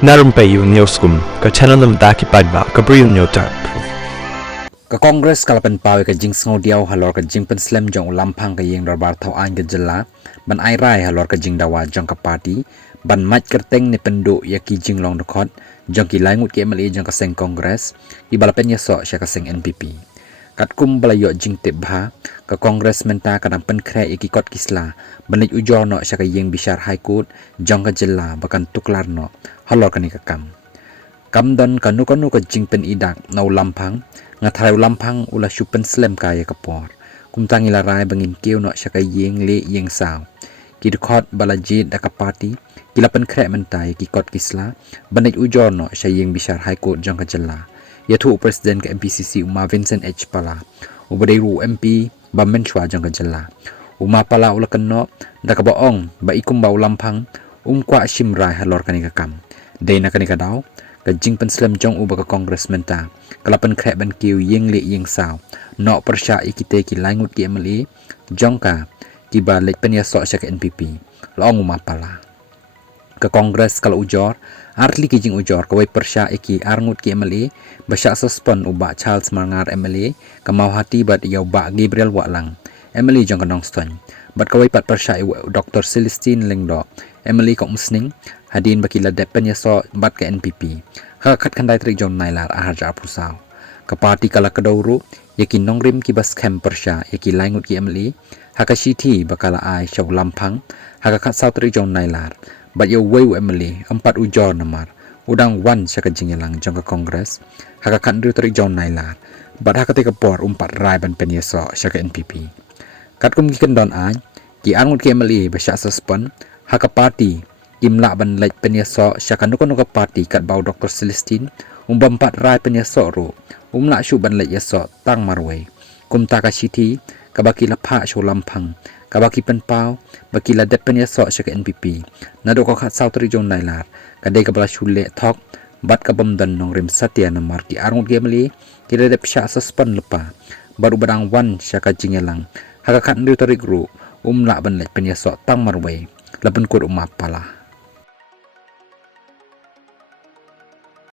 Narumpayu Newsroom, ka channel nam daki padba, ka briyo nyo tarp. Ka Congress kalapan pawi ka jing snodiaw halor ka jing penslam jong ulampang ka yeng darbar tau an ka jela ban ai rai halor ka jing dawa jong ka party ban mat kerteng ni pendu ya ki jing long dokot jong ki langut ki MLA jong ka seng Congress i balapen ya so sya ka seng NPP kat kum balayo jing tibha ka Congress menta kadang pen kre iki kot kisla banit ujor no sya ka yeng bishar high court jong ka jela bakan tuklar no halor ka ni ka kamdon kanu ka jing pen idak na ulampang ngathai ulampang ula shupen slem kaya kapor kumtangi larai bangin keu no syaka yeng le yeng saw ki dekot balajit da kapati kilapan krek mentai ki kot kisla banit ujor no syayeng bishar high court jong ka jela yatu presiden ka MPCC Uma Vincent H Pala ubadairu MP Bamen Chua jong ka jela Uma Pala ula kenno da ka boong ba ikum ba ulampang kwa shimrai halor kanika kam dei na kanika daw ka jing penslam jong uba ka congressman ta kalapan krek ban kiu yeng le yeng saw no persya ikite ki langut ki MLA jong ka ki ba lek pen ya so sya ka NPP long Uma Pala ka congress kala ujor artli ki jing ujor ka wai persya iki arngut ki MLA basya suspend uba Charles Mangar MLA ka mauhati bat yau ba Gabriel Walang MLA jong ka Nongston bat ka wai pat persya Dr. Celestine Lengdo MLA ka Musning hadin bakila depen ya so bat ke NPP hakat kandai trik jom nailar aharja apusau ke parti kala kedawru yakin nongrim ki bas kem persya yaki langut ki MLA hakashiti bakala ai shaw lampang hakakat sau trik jom nailar bat yo weu MLA empat ujor namar udang wan syaka jingyalang jong ke kongres hakakat dru trik jom nailar bat hakati ke por umpat rai ban pen ya so syaka NPP kat kum ki kendon ai ki angut ki MLA basya suspend haka parti imla ban lek penyaso syaka nuka parti kat bau Dr. Celestine umbampat rai penyaso ru umla syu ban lek yaso tang marway kumta ka siti kabaki lapha syu lampang kabaki penpau baki la dep penyaso syaka NPP nado ko khat sautri jong nailar kadai ka bala syu le thok bat ka bomdan nong rim satya namar ki arngut gemli ki dep sya suspend lepa baru badang wan syaka jingelang haka khat ndu tarik ru umla ban lek penyaso tang marway laban kur Uma Pala